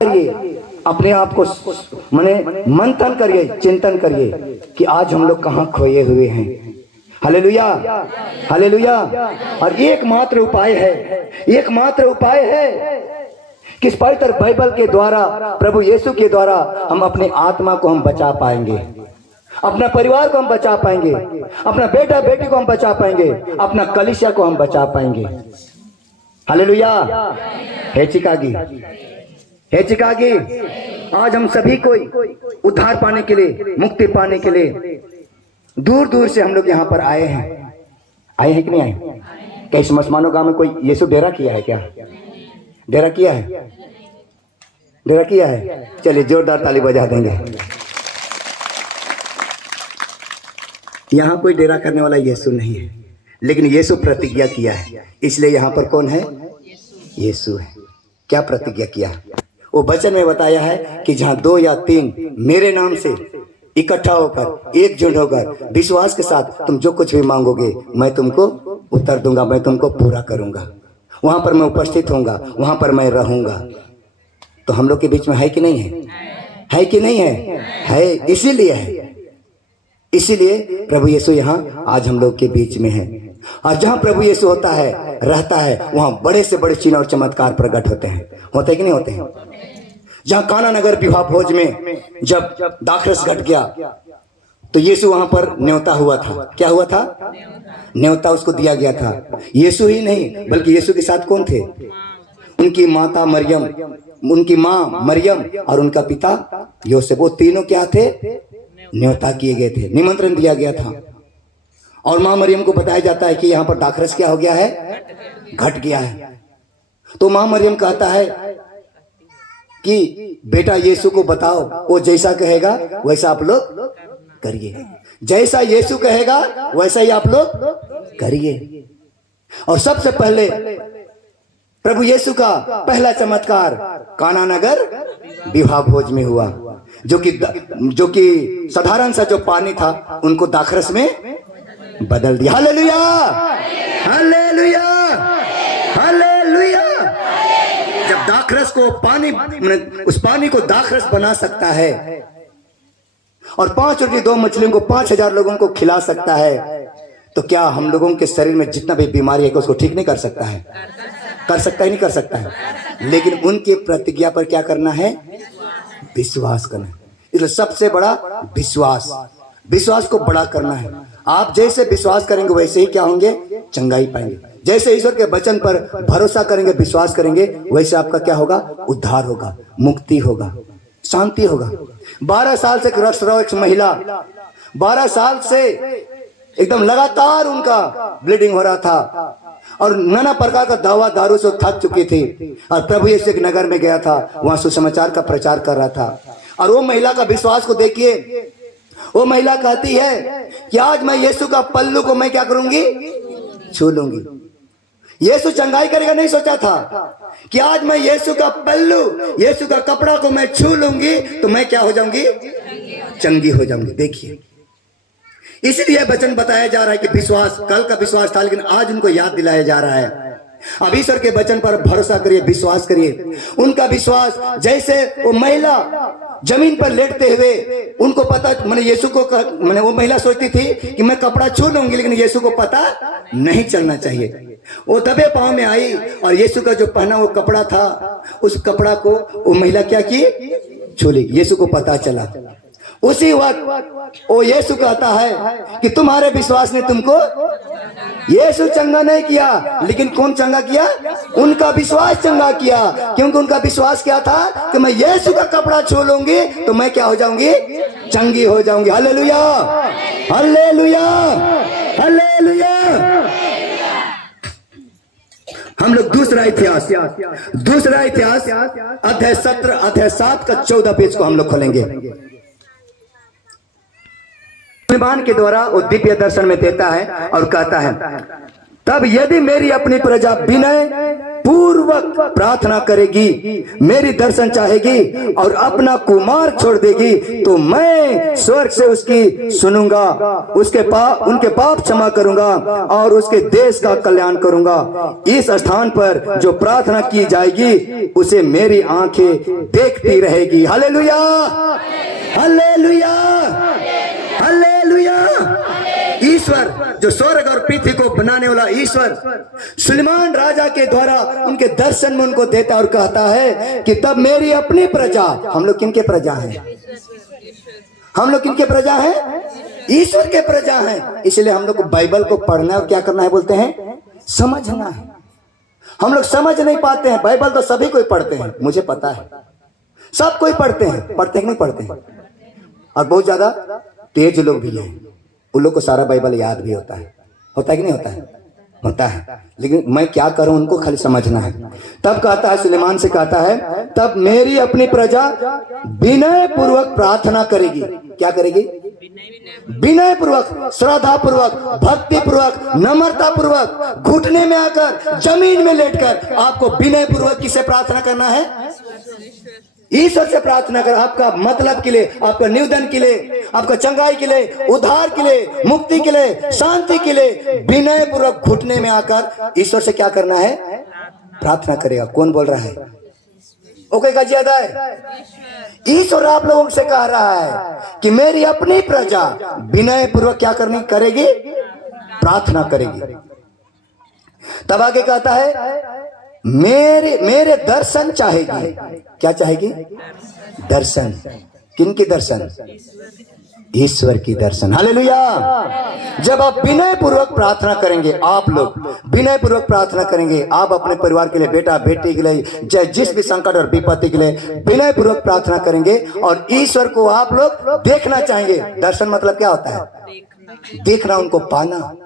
करिए, अपने आप को माने मंथन करिए, चिंतन करिए कि आज हम लोग कहाँ खोए हुए हैं। Hallelujah, hallelujah. और एकमात्र उपाय है, एकमात्र उपाय है किस पवित्र बाइबल के द्वारा, प्रभु यीशु के द्वारा हम अपने आत्मा को हम बचा पाएंगे, अपना परिवार को हम बचा पाएंगे, अपना बेटा बेटी को हम बचा पाएंगे, अपना कलीसिया को हम बचा पाएंगे। हालेलुया। हे चिकागी, हे चिकागी, आज हम सभी को उद्धार पाने के लिए, मुक्ति पाने के लिए दूर दूर से हम लोग यहाँ पर आए हैं। आए हैं कि नहीं आए? क्या इस मसमानो गांव में कोई यीशु डेरा किया है? क्या डेरा किया है? डेरा किया है? चलिए जोरदार ताली बजा देंगे। यहाँ कोई डेरा करने वाला यीशु नहीं है, लेकिन यीशु प्रतिज्ञा किया है, इसलिए यहाँ पर कौन है? यीशु है। क्या प्रतिज्ञा किया? वो वचन में बताया है कि जहाँ 2 या 3 मेरे नाम से इकट्ठा होकर, एकजुट होकर, विश्वास के साथ तुम जो कुछ भी मांगोगे मैं तुमको उत्तर दूंगा, मैं तुमको पूरा करूंगा। वहां पर मैं उपस्थित होऊंगा, वहां पर मैं रहूंगा। तो हम लोग के बीच में है कि नहीं है? है कि नहीं है? है, इसीलिए है। इसीलिए प्रभु यीशु यहाँ आज हम लोग के बीच में है। और जहाँ प्रभु यीशु होता है, रहता है, वहाँ बड़े से बड़े चिन्ह और चमत्कार प्रकट होते हैं। होते कि नहीं होते हैं? जहाँ काना नगर विवाह भोज में जब दाखरस घट गया तो यीशु वहां पर न्योता हुआ था। क्या हुआ था? न्योता उसको दिया गया था। यीशु ही नहीं बल्कि यीशु के साथ कौन थे? उनकी माता मरियम, उनकी माँ मरियम और उनका पिता योसेफ, वो तीनों क्या थे? न्योता किए गए थे, निमंत्रण दिया गया था। और माँ मरियम को बताया जाता है कि यहाँ पर दाखरस क्या हो गया है? घट गया है। तो माँ मरियम कहता है कि बेटा यीशु को बताओ, वो जैसा कहेगा वैसा आप लोग करिए, जैसा यीशु कहेगा वैसा ही आप लोग करिए। और सबसे पहले प्रभु यीशु का पहला चमत्कार काना नगर विवाह भोज में हुआ, जो कि साधारण सा जो पानी था उनको दाखरस में बदल दिया। Hallelujah, hallelujah, hallelujah. जब दाखरस को पानी, उस पानी को दाखरस बना सकता है और 5 रोटी 2 मछलियों को 5000 लोगों को खिला सकता है, तो क्या हम लोगों के शरीर में जितना भी बीमारी है उसको ठीक नहीं कर सकता है? कर सकता ही नहीं कर सकता है। लेकिन उनके प्रतिज्ञा पर क्या करना है? विश्वास करना है। इसलिए सबसे बड़ा विश्वास, विश्वास को बड़ा करना है। आप जैसे विश्वास करेंगे वैसे ही क्या होंगे? चंगाई पाएंगे। जैसे ईश्वर के वचन पर भरोसा करेंगे, विश्वास करेंगे, वैसे आपका क्या होगा? उद्धार होगा, मुक्ति होगा, शांति होगा। 12 साल से रक्तस्राव एक महिला, 12 साल से एकदम लगातार उनका ब्लीडिंग हो रहा था और नाना प्रकार का दवा दारू से थक चुकी थी। और प्रभु यीशु एक नगर में गया था, वहां सुसमाचार का प्रचार कर रहा था। और वो महिला का विश्वास को देखिए, वो महिला कहती है कि आज मैं यीशु का पल्लू को मैं क्या करूंगी? छू लूंगी। यीशु चंगाई करेगा नहीं सोचा था कि आज मैं यीशु का पल्लू, यीशु का कपड़ा को मैं छू लूंगी तो मैं क्या हो जाऊंगी? चंगी हो जाऊंगी। देखिए, इसलिए वचन बताया जा रहा है कि विश्वास, कल का विश्वास था लेकिन आज उनको याद दिलाया जा रहा है। अब ईश्वर के वचन पर भरोसा करिए, विश्वास करिए। उनका विश्वास, जैसे वो महिला जमीन पर लेटते हुए, उनको पता, मैंने यीशु को, मैंने वो महिला सोचती थी कि मैं कपड़ा छू लूंगी, लेकिन यीशु को पता नहीं चलना चाहिए। वो दबे पांव में आई और यीशु का जो पहना वो कपड़ा था, उस कपड़ा को वो महिला क्या की? छू ली। यीशु को पता चला। उसी वक्त वो यीशु कहता है कि तुम्हारे विश्वास ने तुमको, यीशु चंगा नहीं किया, लेकिन कौन चंगा किया? उनका विश्वास चंगा किया। क्योंकि उनका विश्वास क्या था कि मैं यीशु का कपड़ा छू लूंगी तो मैं क्या हो जाऊंगी? चंगी हो जाऊंगी। Hallelujah, hallelujah, hallelujah. हम लोग दूसरा इतिहास अध्याय 17 अध्याय 7 का 14 पेज को हम लोग खोलेंगे। सुलेमान के द्वारा वो दिव्य दर्शन में देता है और कहता है, तब यदि मेरी अपनी प्रजा विनय पूर्वक प्रार्थना करेगी, मेरी दर्शन चाहेगी और अपना कुमार छोड़ देगी, तो मैं स्वर्ग से उसकी सुनूंगा, उनके पाप क्षमा करूंगा और उसके देश का कल्याण करूंगा। इस स्थान पर जो प्रार्थना की जाएगी उसे मेरी आंखें देखती रहेगी। Hallelujah, hallelujah, hallelujah. ईश्वर जो स्वर्ग और पृथ्वी को बनाने वाला ईश्वर सुलेमान राजा के द्वारा उनके दर्शन में उनको देता और कहता है कि तब मेरी अपनी प्रजा, हम लोग किनके प्रजा हैं? हम लोग किनके प्रजा हैं? ईश्वर के प्रजा हैं। इसलिए हम लोग को बाइबल को पढ़ना है और क्या करना है बोलते हैं? समझना है। हम लोग समझ नहीं पाते हैं। बाइबल तो सभी कोई पढ़ते हैं, मुझे पता है, सब कोई पढ़ते हैं, पढ़ते हैं कि नहीं पढ़ते हैं? और बहुत ज्यादा तेज लोग भी हैं, उन लोग को सारा बाइबल याद भी होता है कि नहीं होता है? होता है। लेकिन मैं क्या करूं, उनको खाली समझना है। तब कहता है, सुलेमान से कहता है, तब मेरी अपनी प्रजा विनय पूर्वक प्रार्थना करेगी। क्या करेगी? विनय पूर्वक, श्रद्धा पूर्वक, भक्ति पूर्वक, नम्रता पूर्वक, घुटने में आकर, जमीन में लेटकर आपको विनय पूर्वक किसे प्रार्थना करना है? ईश्वर से प्रार्थना कर। आपका मतलब के लिए, आपका निवेदन के लिए, आपका चंगाई के लिए, उद्धार के लिए, मुक्ति के लिए, शांति के लिए विनय पूर्वक घुटने में आकर ईश्वर से क्या करना है? प्रार्थना करेगा। कौन बोल रहा है? ओके का ज्यादा है। ईश्वर आप लोगों से कह रहा है कि मेरी अपनी प्रजा विनय पूर्वक क्या करनी करेगी? प्रार्थना करेगी। तब आगे कहता है, मेरे दर्शन चाहेगी। क्या चाहेगी? दर्शन। किनकी दर्शन? ईश्वर की दर्शन। हालेलुया। जब आप विनय पूर्वक प्रार्थना करेंगे, आप लोग विनय पूर्वक प्रार्थना करेंगे, आप अपने परिवार के लिए, बेटा बेटी के लिए, जिस भी संकट और विपत्ति के लिए विनय पूर्वक प्रार्थना करेंगे और ईश्वर को आप लोग देखना चाहेंगे। दर्शन मतलब क्या होता है? देखना, उनको पाना।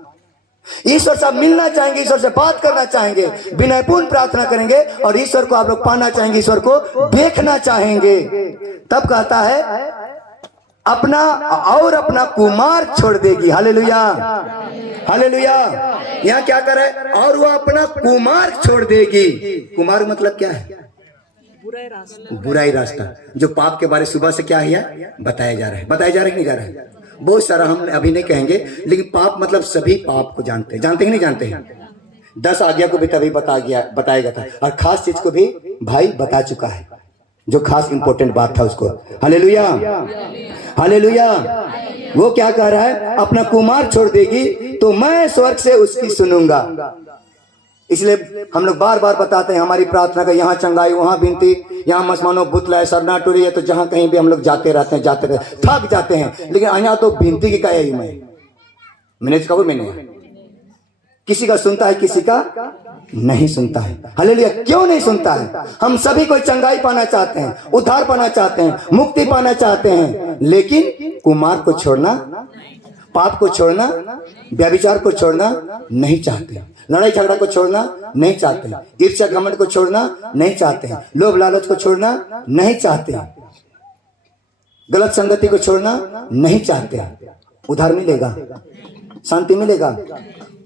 ईश्वर से मिलना चाहेंगे, ईश्वर से बात करना चाहेंगे, विनयपूर्ण प्रार्थना करेंगे और ईश्वर को आप लोग पाना चाहेंगे, ईश्वर को देखना चाहेंगे। तब कहता है अपना कुमार छोड़ देगी। Hallelujah, hallelujah. यहाँ क्या करे? और वो अपना कुमार छोड़ देगी। कुमार मतलब क्या है? बुराई रास्ता, जो पाप के बारे सुबह से क्या है बताया जा रहा है। बताया जा रहा है कि नहीं जा रहा है? बहुत सारा हम अभी नहीं कहेंगे, लेकिन पाप मतलब सभी पाप को जानते हैं कि नहीं जानते हैं? 10 आज्ञा को भी तभी बताया गया था और खास चीज को भी भाई बता चुका है, जो खास इंपॉर्टेंट बात था उसको। Hallelujah, hallelujah. वो क्या कह रहा है? अपना कुमार छोड़ देगी तो मैं स्वर्ग से उसकी सुनूंगा। इसलिए हम लोग बार बार बताते हैं हमारी प्रार्थना का, यहाँ चंगाई, वहां विनती, यहाँ मसमानो बुतला सरना टोरी है, तो जहां कहीं भी हम लोग जाते रहते हैं, थक जाते हैं। लेकिन यहाँ तो विनती की क्या है? मैंने किसी का सुनता है, किसी का नहीं सुनता है। हालेलुया। क्यों नहीं सुनता है? हम सभी को चंगाई पाना चाहते हैं, उद्धार पाना चाहते हैं, मुक्ति पाना चाहते हैं, लेकिन कुमार को छोड़ना, पाप को छोड़ना, व्यभिचार को छोड़ना नहीं चाहते, लड़ाई झगड़ा को छोड़ना नहीं चाहते, ईर्ष्या घमंड को छोड़ना नहीं चाहते, लोभ लालच को छोड़ना नहीं चाहते, गलत संगति को छोड़ना नहीं चाहते। उद्धार मिलेगा, शांति मिलेगा।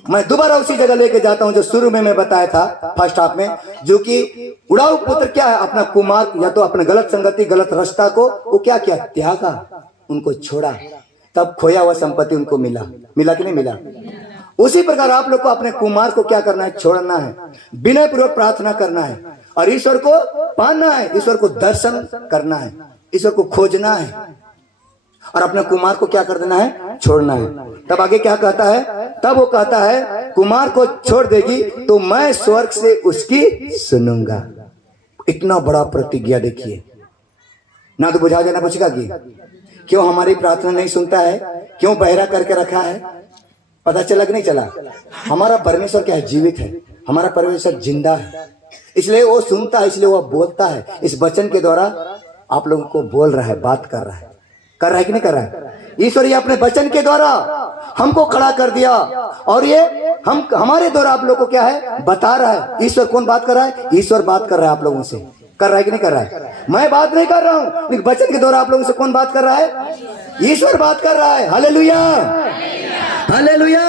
मैं दोबारा उसी जगह लेके जाता हूं जो शुरू में मैं बताया था फर्स्ट हाफ में, जो कि उड़ाऊ पुत्र क्या है? अपना कुमार या तो अपने गलत संगति, गलत रास्ता को वो क्या किया? त्यागा, उनको छोड़ा, तब खोया हुआ संपत्ति उनको मिला। मिला कि नहीं मिला? उसी प्रकार आप लोग को अपने कुमार को क्या करना है? छोड़ना है, विनय पूर्वक प्रार्थना करना है और ईश्वर को पाना है, ईश्वर को दर्शन करना है, ईश्वर को खोजना है और अपने कुमार को क्या कर देना है? छोड़ना है। तब आगे क्या कहता है? तब वो कहता है कुमार को छोड़ देगी तो मैं स्वर्ग से उसकी सुनूंगा। इतना बड़ा प्रतिज्ञा देखिए ना, तो बुझा जाना पूछेगा कि क्यों हमारी प्रार्थना नहीं सुनता है, क्यों बहरा करके रखा है? पता चला कि नहीं चला? हमारा परमेश्वर क्या है? जीवित है, हमारा परमेश्वर जिंदा है, इसलिए वो सुनता है, इसलिए वो बोलता है। इस वचन के द्वारा आप लोगों को बोल रहा है, बात कर रहा है कि नहीं कर रहा है? ईश्वर ये अपने वचन के द्वारा हमको खड़ा कर दिया और ये हमारे द्वारा आप लोगों को क्या है? बता रहा है। ईश्वर कौन बात कर रहा है? ईश्वर बात कर रहा है आप लोगों से। कर रहा है कि नहीं कर रहा है? मैं बात नहीं कर रहा हूं, लेकिन वचन के द्वारा आप लोगों से कौन बात कर रहा है? ईश्वर बात कर रहा है। Hallelujah, hallelujah.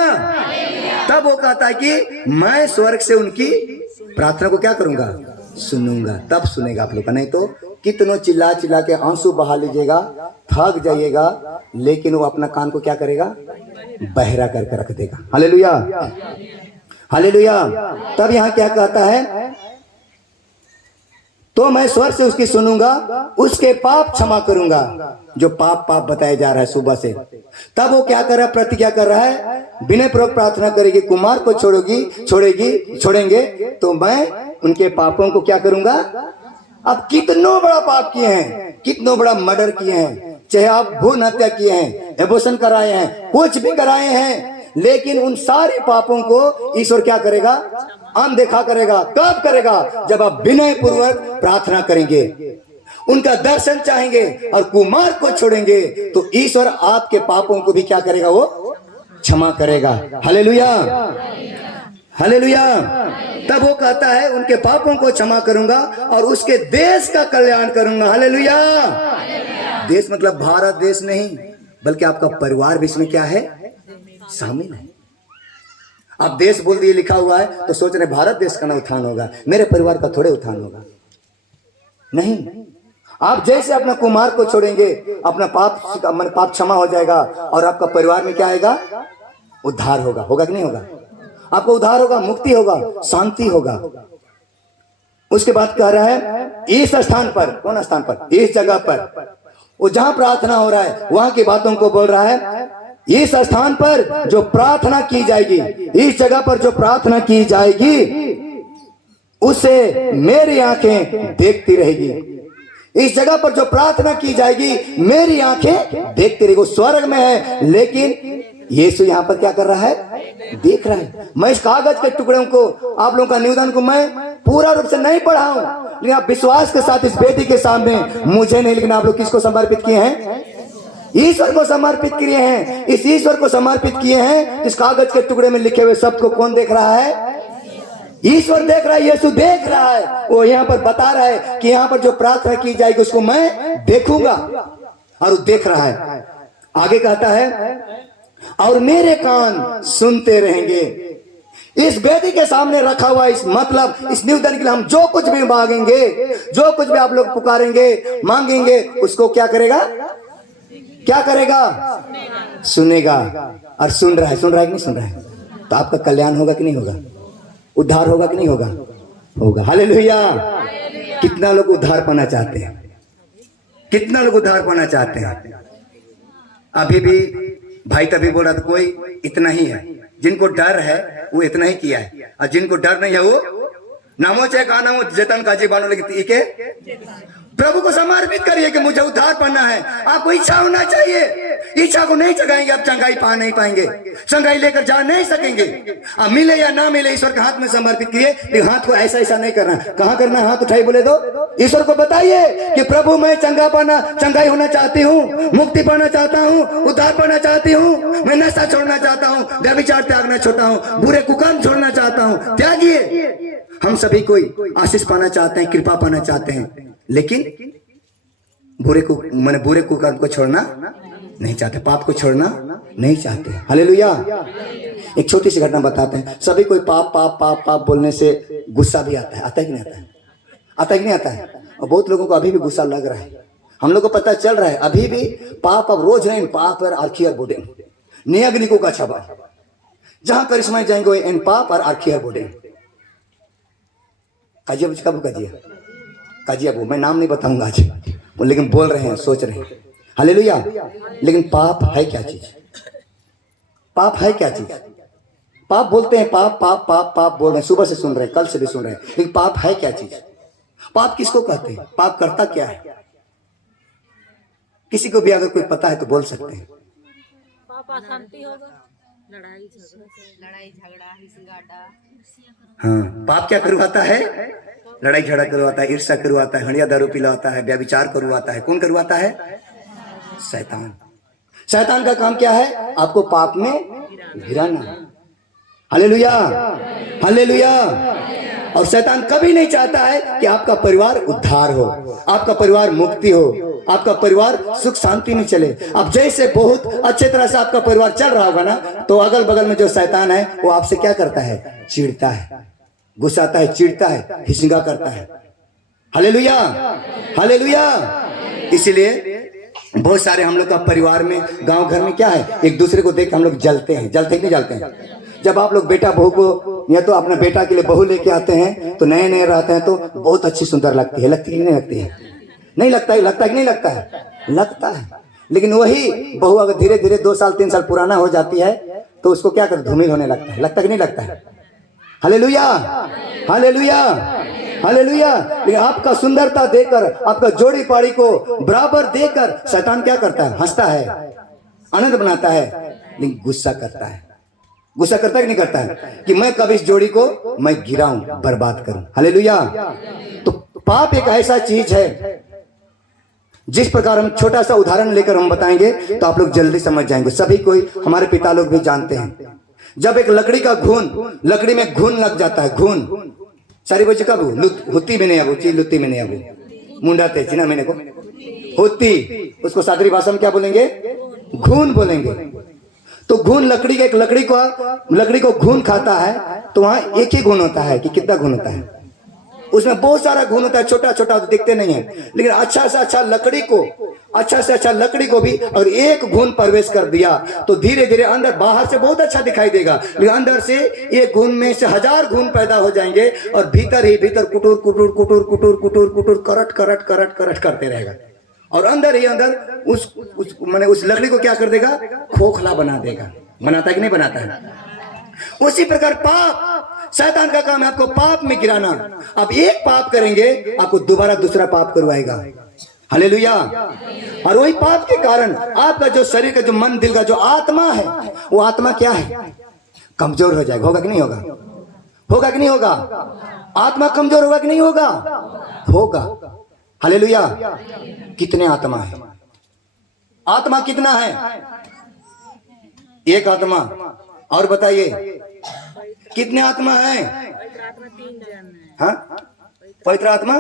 तब वो कहता है कि मैं स्वर्ग से उनकी प्रार्थना को क्या करूंगा, सुनूंगा, तब सुनेगा आप लोग का। नहीं तो कितनों चिल्ला चिल्ला के आंसू बहा लीजिएगा, थक जाइएगा, लेकिन वो अपना कान को क्या करेगा, बहरा करके रख देगा। Hallelujah, hallelujah. तब यहाँ क्या कहता है, तो मैं स्वर से उसकी सुनूंगा, उसके पाप क्षमा करूंगा। जो पाप पाप बताया जा रहा है सुबह से, तब वो क्या कर रहा है, प्रतिज्ञा कर रहा है, बिना पूर्वक प्रार्थना करेगी, कुमार को छोड़ेंगे तो मैं उनके पापों को क्या करूंगा। अब कितनों बड़ा पाप किए हैं, कितनों बड़ा मर्डर किए हैं, चाहे आप भ्रूण हत्या किए हैं, एबॉर्शन कराए हैं, कुछ भी कराए हैं, लेकिन उन सारे पापों को ईश्वर क्या करेगा, अनदेखा करेगा। कब करेगा, जब आप विनय पूर्वक प्रार्थना करेंगे, उनका दर्शन चाहेंगे और कुमार को छोड़ेंगे, तो ईश्वर आपके पापों को भी क्या करेगा, वो क्षमा करेगा। Hallelujah, hallelujah. तब वो कहता है उनके पापों को क्षमा करूंगा और उसके देश का कल्याण करूंगा। हालेलुया। देश मतलब भारत देश नहीं, बल्कि आपका परिवार भी इसमें क्या है, शामिल है। आप देश बोल दिए लिखा हुआ है तो सोच रहे भारत देश का ना उत्थान होगा, मेरे परिवार का थोड़े उत्थान होगा। नहीं, आप जैसे अपना कुमार को छोड़ेंगे, अपना पाप क्षमा हो जाएगा और आपका परिवार में क्या आएगा, उद्धार होगा। होगा कि नहीं होगा, आपको उद्धार होगा, मुक्ति होगा, शांति होगा। उसके बाद कह रहा है इस स्थान पर, कौन स्थान पर, इस जगह पर, वो जहां प्रार्थना हो रहा है वहां की बातों को बोल रहा है। इस स्थान पर जो प्रार्थना की जाएगी, इस जगह पर जो प्रार्थना की जाएगी, उसे मेरी आंखें देखती रहेगी। इस जगह पर जो प्रार्थना की जाएगी, मेरी आंखें देखती रहेगी। वो स्वर्ग में है, लेकिन यीशु यहाँ पर क्या कर रहा है, देख रहा है। मैं इस कागज के टुकड़ों को, आप लोगों का निवेदन को मैं पूरा रूप से नहीं पढ़ा हूं, लेकिन आप विश्वास के साथ इस बेटी के सामने, मुझे नहीं लेकिन आप लोग किसको समर्पित किए हैं, ईश्वर को समर्पित किए हैं। इस ईश्वर को समर्पित किए हैं। इस कागज के टुकड़े में लिखे हुए शब्द को कौन देख रहा है, ईश्वर देख रहा है, यीशु देख रहा है। वो यहाँ पर बता रहा है कि यहाँ पर जो प्रार्थना की जाएगी उसको मैं देखूंगा, और वो देख रहा है। आगे कहता है और मेरे कान सुनते रहेंगे। इस वेदी के सामने रखा हुआ इस मतलब इस निवेदन के लिए हम जो कुछ भी मांगेंगे, जो कुछ भी आप लोग पुकारेंगे, मांगेंगे, उसको क्या करेगा, क्या करेगा, सुनेगा। और सुन रहा है कि नहीं सुन रहा है, तो आपका कल्याण होगा कि नहीं होगा, उद्धार होगा कि नहीं होगा, होगा। हालेलुया। कितना लोग उद्धार पाना चाहते हैं, कितना लोग उद्धार पाना चाहते हैं। अभी भी भाई तभी बोल रहा था, कोई इतना ही है, जिनको डर है वो इतना ही किया है, और जिनको डर नहीं है वो नामो चाहे कहा नामो जैतन का जीवानो, लेकिन प्रभु को समर्पित करिए कि मुझे उद्धार पाना है। आपको इच्छा होना चाहिए, इच्छा को नहीं जगाएंगे आप चंगाई पा नहीं पाएंगे, चंगाई लेकर जा नहीं सकेंगे। अब मिले या ना मिले, ईश्वर के हाथ में समर्पित किए, लेकिन हाथ को ऐसा ऐसा नहीं करना। कहां करना, हाथ उठाई बोले दो, ईश्वर को बताइए कि प्रभु मैं चंगाई होना चाहती हूँ, मुक्ति पाना चाहता हूँ, उद्धार पाना चाहती हूँ, मैं नशा छोड़ना चाहता हूँ, व्यभिचार त्यागना चाहता हूँ, बुरे कुकर्म छोड़ना चाहता हूँ, त्यागिए। हम सभी कोई आशीष पाना चाहते हैं, कृपा पाना चाहते हैं, लेकिन बुरे कुकर्म को छोड़ना नहीं चाहते, पाप को छोड़ना नहीं चाहते। हालेलुया। एक छोटी सी घटना बताते हैं। सभी कोई पाप पाप पाप पाप बोलने से गुस्सा भी आता है, आता है कि नहीं आता है, आता है कि नहीं आता है। और बहुत लोगों को अभी भी गुस्सा लग रहा है, हम लोग को पता चल रहा है अभी भी पाप अब रोज नहीं, पाप और आर्खियर बोडे नियग्निको का छबा, जहां करिश्मा जाएंगे इन पाप और आर्खियर बोडे काजिया वो मैं नाम नहीं बताऊंगा आज, लेकिन बोल रहे हैं, सोच रहे हैं। हालेलुया। लेकिन पाप है क्या चीज, पाप है क्या चीज। पाप बोलते हैं, पाप पाप पाप पाप बोल रहे हैं, सुबह से सुन रहे हैं, कल से भी सुन रहे हैं, लेकिन पाप है क्या चीज, पाप किसको कहते हैं, पाप करता क्या है। किसी को भी अगर कोई पता है तो बोल सकते हैं। पाप अशांति होगा, लड़ाई झगड़ा हिंसा, हाँ, पाप क्या करवाता है, लड़ाई झगड़ा करवाता है, ईर्ष्या करवाता है, हड़िया दारू पिलाता है, व्यभिचार करवाता है। कौन करवाता है, शैतान। शैतान का काम क्या है, आपको पाप में गिराना। Hallelujah, hallelujah. और शैतान कभी नहीं चाहता है कि आपका परिवार उद्धार हो, आपका परिवार मुक्ति हो, आपका परिवार सुख शांति में चले। अब जैसे बहुत अच्छे तरह से आपका परिवार चल रहा होगा ना, तो अगल बगल में जो शैतान है वो आपसे क्या करता है, चिढ़ता है, गुस्साता है, चिढ़ता है, हिसंगा करता है। Hallelujah, hallelujah. इसलिए बहुत सारे हम लोग का परिवार में, गांव घर में क्या है, एक दूसरे को देख हम लोग जलते हैं। जलते हैं कि नहीं जलते हैं? जब आप लोग बेटा बहू को या तो अपना बेटा के लिए बहू लेके आते हैं तो नए नए रहते हैं तो बहुत अच्छी सुंदर लगती है। लगती है कि नहीं लगती है? नहीं लगता है? लगता है कि नहीं लगता है? लगता है। लेकिन वही बहू अगर धीरे धीरे 2 साल 3 साल पुराना हो जाती है तो उसको क्या कर धूमिल होने लगता है। लगता है कि नहीं लगता है? Hallelujah, hallelujah, hallelujah. लेकिन आपका सुंदरता देकर, आपका जोड़ी पाड़ी को बराबर देकर शैतान क्या करता है? हंसता है, आनंद बनाता है, लेकिन गुस्सा करता है। गुस्सा करता है कि नहीं करता है कि मैं कब इस जोड़ी को मैं गिराऊं, बर्बाद करूं। हालेलुया। तो पाप एक ऐसा चीज है, जिस प्रकार हम छोटा सा उदाहरण लेकर हम बताएंगे तो आप लोग जल्दी समझ जाएंगे। सभी कोई, हमारे पिता लोग भी जानते हैं, जब एक लकड़ी का घून, लकड़ी में घून लग जाता है, घून सारी बच्चे कब हुत्ती में नहीं आबू, चीज लुत्ती में नहीं आबू, मुंडा ते चिना मैंने को होती, उसको सादरी भाषा में क्या बोलेंगे? घून बोलेंगे। तो घून लकड़ी का, एक लकड़ी को घून खाता है तो वहां एक ही घून होता है कि कितना घून होता है? उसमें बहुत सारा घून होता है, छोटा छोटा तो दिखते नहीं है। लेकिन अच्छा से अच्छा लकड़ी को भी अगर एक घून प्रवेश कर दिया तो धीरे धीरे अंदर, बाहर से बहुत अच्छा दिखाई देगा, लेकिन अंदर से एक घून में से 1000 घून पैदा हो जाएंगे और भीतर ही भीतर कुटुर कुटुर कुटुर कुटुर कुटुर कुटुर करट करट करट करट करते रहेगा। और अंदर ही अंदर उस लकड़ी को क्या कर देगा? खोखला बना देगा। बनाता है कि नहीं बनाता है? उसी प्रकार पाप, शैतान का काम है आपको पाप में गिराना। आप एक पाप करेंगे, आपको दोबारा दूसरा पाप करवाएगा। हालेलुया। और वही पाप के कारण आपका जो शरीर का, जो मन, दिल का जो आत्मा है, वो आत्मा क्या है? कमजोर हो जाएगा। होगा कि नहीं होगा? होगा कि नहीं होगा? आत्मा कमजोर होगा कि नहीं होगा? होगा। हालेलुया। कितने आत्मा है? आत्मा कितना है? एक आत्मा। और बताइए कितने आत्मा है? हाँ, पवित्र आत्मा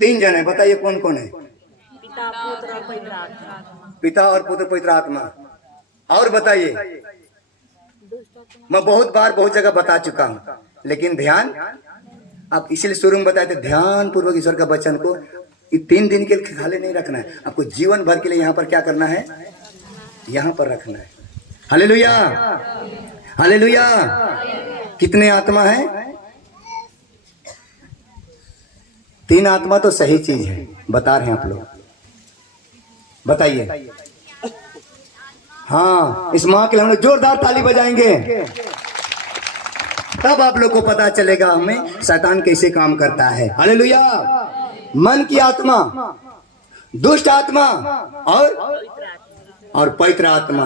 3 जन है। बताइए कौन कौन है? पिता और पुत्र पवित्र आत्मा। और बताइए, मैं बहुत बार बहुत जगह बता चुका हूं, लेकिन ध्यान, आप इसीलिए शुरू में बताए थे, ध्यान पूर्वक ईश्वर का वचन को 3 दिन के लिए खाली नहीं रखना है, आपको जीवन भर के लिए यहाँ पर क्या करना है? यहाँ पर रखना है। Hallelujah, hallelujah. कितने आत्मा है? 3 आत्मा तो सही चीज है, बता रहे हैं आप लोग। बताइए। हाँ, इस माँ के लिए हम लोग जोरदार ताली बजाएंगे, तब आप लोग को पता चलेगा हमें शैतान कैसे काम करता है। हालेलुया। मन की आत्मा, दुष्ट आत्मा और पवित्र आत्मा,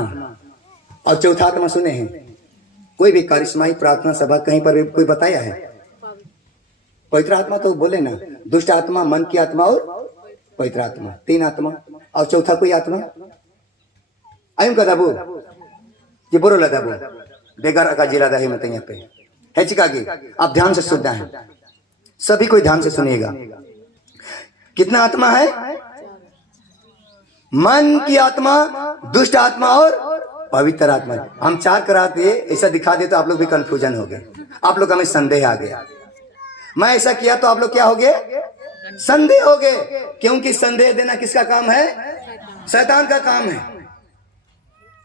और चौथा आत्मा सुने हैं? कोई भी करिश्माई प्रार्थना सभा कहीं पर भी कोई बताया है? पवित्र आत्मा तो बोले ना, दुष्ट आत्मा, मन की आत्मा और पवित्र आत्मा, 3 आत्मा। और चौथा कोई आत्मा? आयु का दाबू ये बोलो ला दाबू बेगार का जिला दाही मत यहाँ पे है चिकागी। आप ध्यान से सुनना है, सभी कोई ध्यान से सुनिएगा। कितना आत्मा है? मन की आत्मा, दुष्ट आत्मा और पवित्र आत्मा। हम 4 करा दिए, ऐसा दिखा दे तो आप लोग भी कंफ्यूजन हो गए, आप लोग हमें संदेह आ गया। मैं ऐसा किया तो आप लोग क्या हो गए? संदेह हो गए, क्योंकि संदेह देना किसका काम है? शैतान का काम है।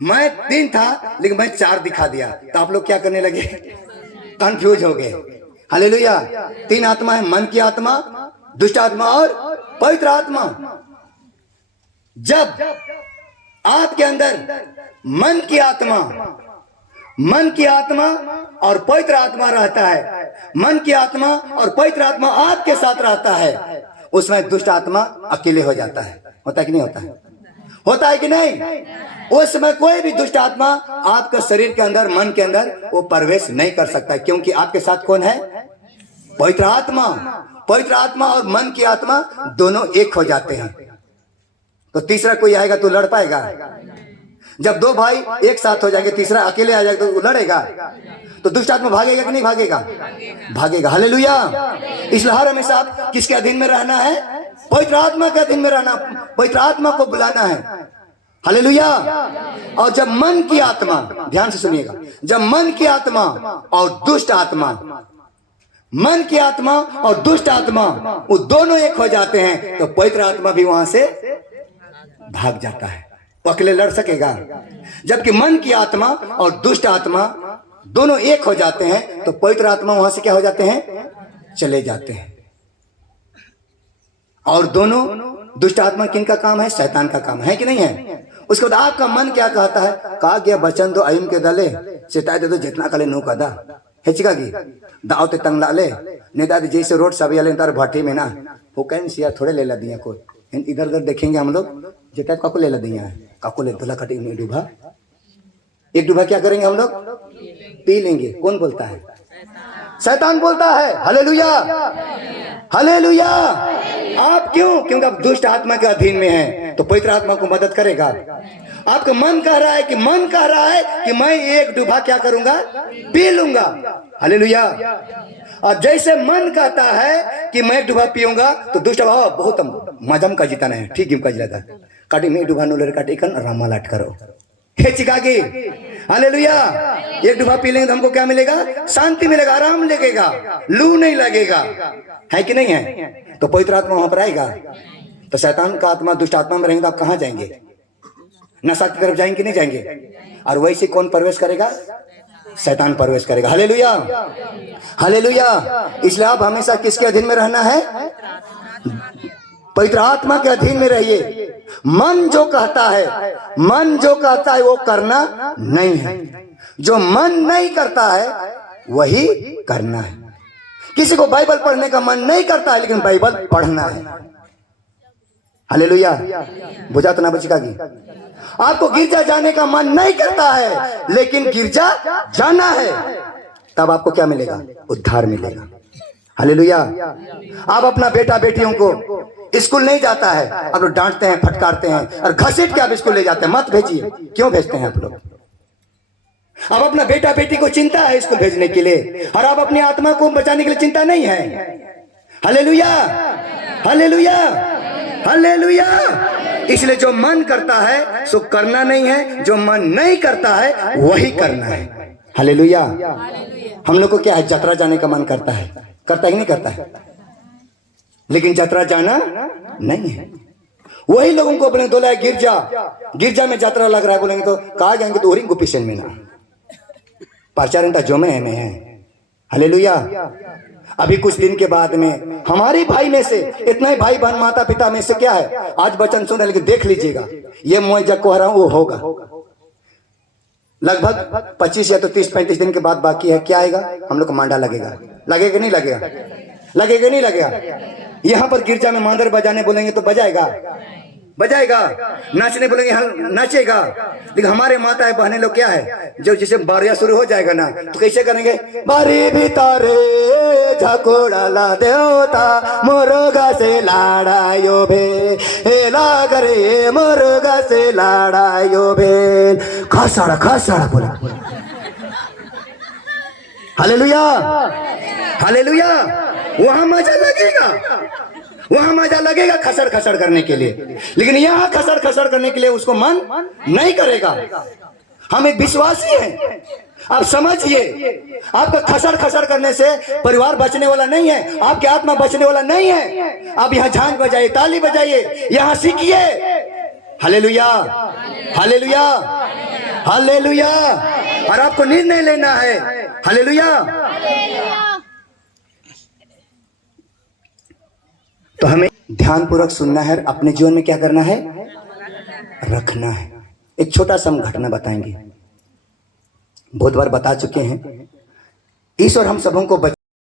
मैं 3 था लेकिन मैं 4 दिखा दिया तो आप लोग क्या करने लगे? कंफ्यूज हो गए। हालेलुया। 3 आत्मा है, मन की आत्मा, दुष्ट आत्मा और पवित्र आत्मा। जब आपके अंदर मन की आत्मा और पवित्र आत्मा रहता है, मन की आत्मा और पवित्र आत्मा आपके साथ रहता है, उसमें दुष्ट आत्मा अकेले हो जाता है। होता है कि नहीं होता है? होता है कि नहीं? उस समय कोई भी दुष्ट आत्मा आपका शरीर के अंदर, मन के अंदर वो प्रवेश नहीं कर सकता, क्योंकि आपके साथ कौन है? पवित्र आत्मा। पवित्र आत्मा और मन की आत्मा दोनों एक हो जाते हैं। तो तीसरा कोई आएगा तो लड़ पाएगा? जब 2 भाई एक साथ हो जाएंगे, तीसरा अकेले आ जाएगा तो वो लड़ेगा, तो दुष्ट आत्मा भागेगा कि नहीं भागेगा? भागेगा। हालेलुया। इसलिए हर हमेशा आप किसके अधीन में रहना है? पवित्र आत्मा के अधीन में रहना, पवित्र आत्मा को बुलाना है। हालेलुया। और जब मन की आत्मा, ध्यान से सुनिएगा, जब मन की आत्मा और दुष्ट आत्मा मन की आत्मा और दुष्ट आत्मा वो दोनों एक हो जाते हैं तो पवित्र आत्मा भी वहां से भाग जाता है। वो अकेले लड़ सकेगा? जबकि मन की आत्मा और दुष्ट आत्मा दोनों एक हो जाते हैं तो पवित्र आत्मा वहां से क्या हो जाते हैं? चले जाते हैं। और दोनों दुष्ट आत्मा किनका काम है? शैतान का काम है कि नहीं है? उसके बाद आपका मन क्या कहता है? कहा गया बचन तो अयम के दले सिताए दे दो जितना कले नो कदा हेचिका की दाव ते तंग लाले नेता जैसे रोड सब याले तार भाटी में ना वो कहीं सिया थोड़े ले ला दिया कोई इधर उधर देखेंगे हम लोग जितना काको ले ला दिया है काको ले धुला कटी में डूबा एक डूबा क्या करेंगे हम लोग? पी लेंगे। कौन बोलता है? शैतान बोलता है। Hallelujah hallelujah. आप क्यों? क्योंकि आप दुष्ट आत्मा के अधीन में हैं तो पवित्र आत्मा को मदद करेगा। आपका मन कह रहा है कि मैं एक डूबा क्या करूंगा? पी लूंगा। हालेलुया। और जैसे मन कहता है कि मैं एक डूबा पीऊंगा तो दुष्ट भाव बहुत मजम का जीता नहीं ठीक का जिला काटी में डूबा नो लड़ काटी कन रामा लाट करो हे चिकागी। हालेलुया। एक डूबा पी लेंगे तो हमको क्या मिलेगा? शांति मिलेगा, आराम लगेगा, लू नहीं लगेगा, है कि नहीं है? तो पवित्र आत्मा वहां पर आएगा। तो शैतान का आत्मा दुष्ट आत्मा में रहेंगे तो आप कहां जाएंगे? नशा की तरफ जाएंगे नहीं जाएंगे? और वैसे कौन प्रवेश करेगा? शैतान प्रवेश करेगा। Hallelujah hallelujah. इसलिए आप हमेशा किसके अधीन में रहना है? पवित्र आत्मा के अधीन में रहिए। मन जो कहता है वो करना नहीं है। जो मन नहीं करता है वही करना है। किसी को बाइबल पढ़ने का मन नहीं करता है लेकिन बाइबल पढ़ना है। हालेलुया। बुझा तो ना बचिका की? आपको गिरजा जाने का मन नहीं करता है लेकिन गिरजा जाना है तब आपको क्या मिलेगा? उद्धार मिलेगा। हालेलुया। आप अपना बेटा बेटियों को स्कूल नहीं जाता है आप लोग डांटते हैं, फटकारते हैं और घसीट के आप स्कूल ले जाते हैं। मत भेजिए। क्यों भेजते हैं आप लोग? अब अपना बेटा बेटी को चिंता है स्कूल भेजने के लिए और आप अपनी आत्मा को बचाने के लिए चिंता नहीं है। Hallelujah hallelujah hallelujah. इसलिए जो मन करता है सो करना नहीं है, जो मन नहीं करता है वही करना है। हालेलुया। हम लोग को क्या है? यात्रा जाने का मन करता है कि नहीं करता है? लेकिन यात्रा जाना नहीं है। वही लोगों को अपने दोला गिरजा में यात्रा लग रहा है बोलेंगे तो कहा जाएंगे तो ओरिंग गुपिशन में ना पाचारंता जो में है। हालेलुया। अभी कुछ दिन के बाद में हमारे भाई में से इतना ही भाई बहन माता पिता में से क्या है आज वचन सुन रहे लेकिन देख लीजिएगा ये मैं जब कह रहा हूं वो होगा लगभग 25 या तो 30-35 दिन के बाद बाकी है। क्या आएगा? हम लोग को मांडा लगेगा। लगेगा नहीं लगेगा? लगेगा नहीं लगेगा? यहाँ पर गिरजा में मांदर बजाने बोलेंगे तो बजाएगा? नाचने बोलेंगे नाचेगा। लेकिन हमारे माता है बहने लोग क्या है जो जिसे बारिया शुरू हो जाएगा ना तो कैसे करेंगे? बारी भीतरे झकोड़ा ला देवता मुर्गा से लाड़ायो भे लागरे मुर्गा से लाड़ायो भे खसड़ा बोला। Hallelujah hallelujah. वहां मजा लगेगा खसड़ करने के लिए लेकिन यहाँ खसड़ करने के लिए उसको मन नहीं करेगा। हम एक विश्वासी हैं। आप समझिए आपका खसड़ करने से परिवार बचने वाला नहीं है, आपकी आत्मा बचने वाला नहीं है। आप यहाँ झांझ बजाइए, ताली बजाइए, यहाँ सीखिए। Hallelujah hallelujah hallelujah. और आपको निर्णय लेना है। हालेलुया। तो हमें ध्यान पूर्वक सुनना है, अपने जीवन में क्या करना है? रखना है। एक छोटा सा हम घटना बताएंगे, बहुत बार बता चुके हैं। ईश्वर हम सबों को